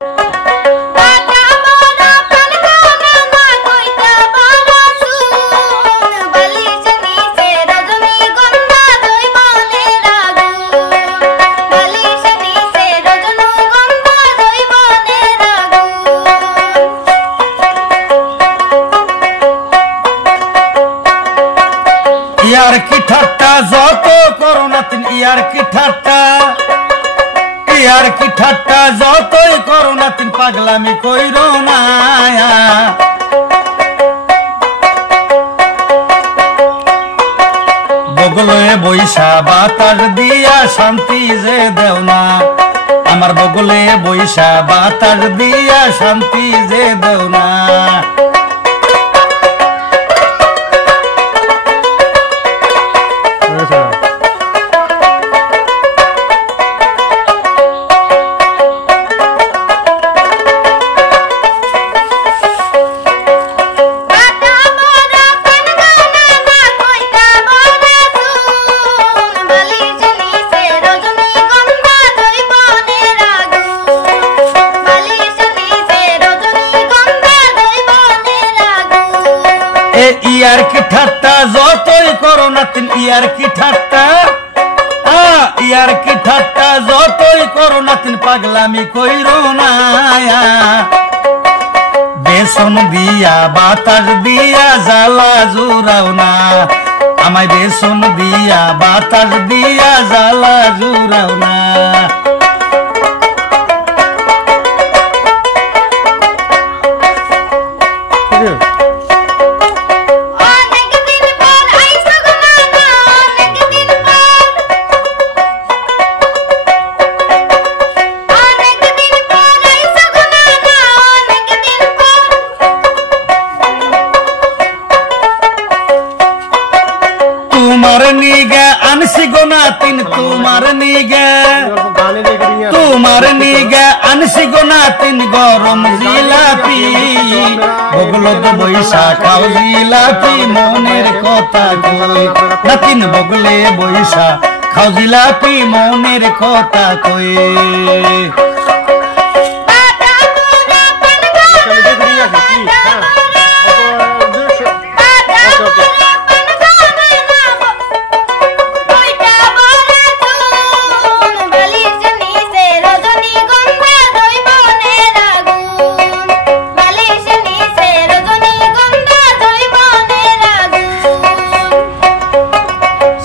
ইয়ার কি ঠাট্টা যত করো না তিন ইয়ার কি ঠাট্টা যতই করো না তিন পাগলামি কইরো না বগলে বৈশা বাতাস দিয়া শান্তি যে দেও না আমার বগলে বৈশা বাতাস দিয়া শান্তি যে দেও না ইয়ার কি ঠাট্টা যতই করো না তিন ইয়ার কি ঠাট্টা যতই করো না তিন পাগলামি কইরো না বেসন দিয়া বাতাস দিয়া জ্বালা জুড়াও না আমায় বেসন দিয়া বাতাস দিয়া জ্বালা জুড়াও না তোমার নিগে আনসি গোনা তিন তোমার নিগে আনসি গোনা তিন গরম জিলাপি বগলো তো বৈশা খাও জিলাপি মনের কথা কই না তিন বগলে বৈশা খাও জিলাপি মনের কথা কই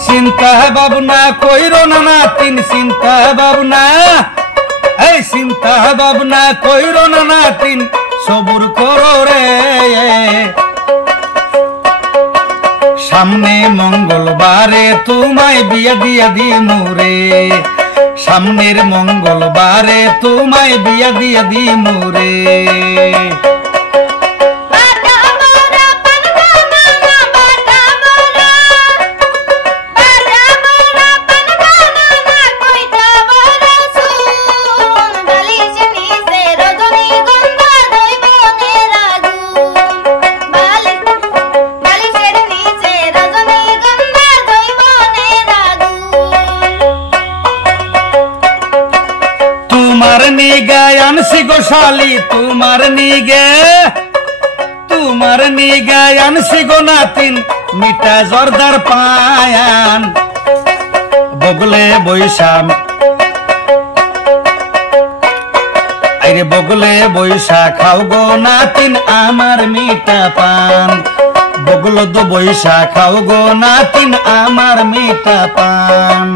চিন্তা ভাবনা কইরো না তিন চিন্তা ভাবনা কইরো না তিন সবুর করো রে সামনে মঙ্গলবারে তোমায় বিয়া দিয়া দিমু রে সামনের মঙ্গলবারে তোমায় বিয়া দিয়া দিমু রে তোমার নিগে আনসি গোশালি তোমার নিগে আনসি গো নাতিন মিঠা জর্দার পায়ান বগলে বৈশাম আরে বগলে বৈশা খাও গো নাতিন আমার মিঠা পান বগলো তো বৈশা খাও গো নাতিন আমার মিঠা পান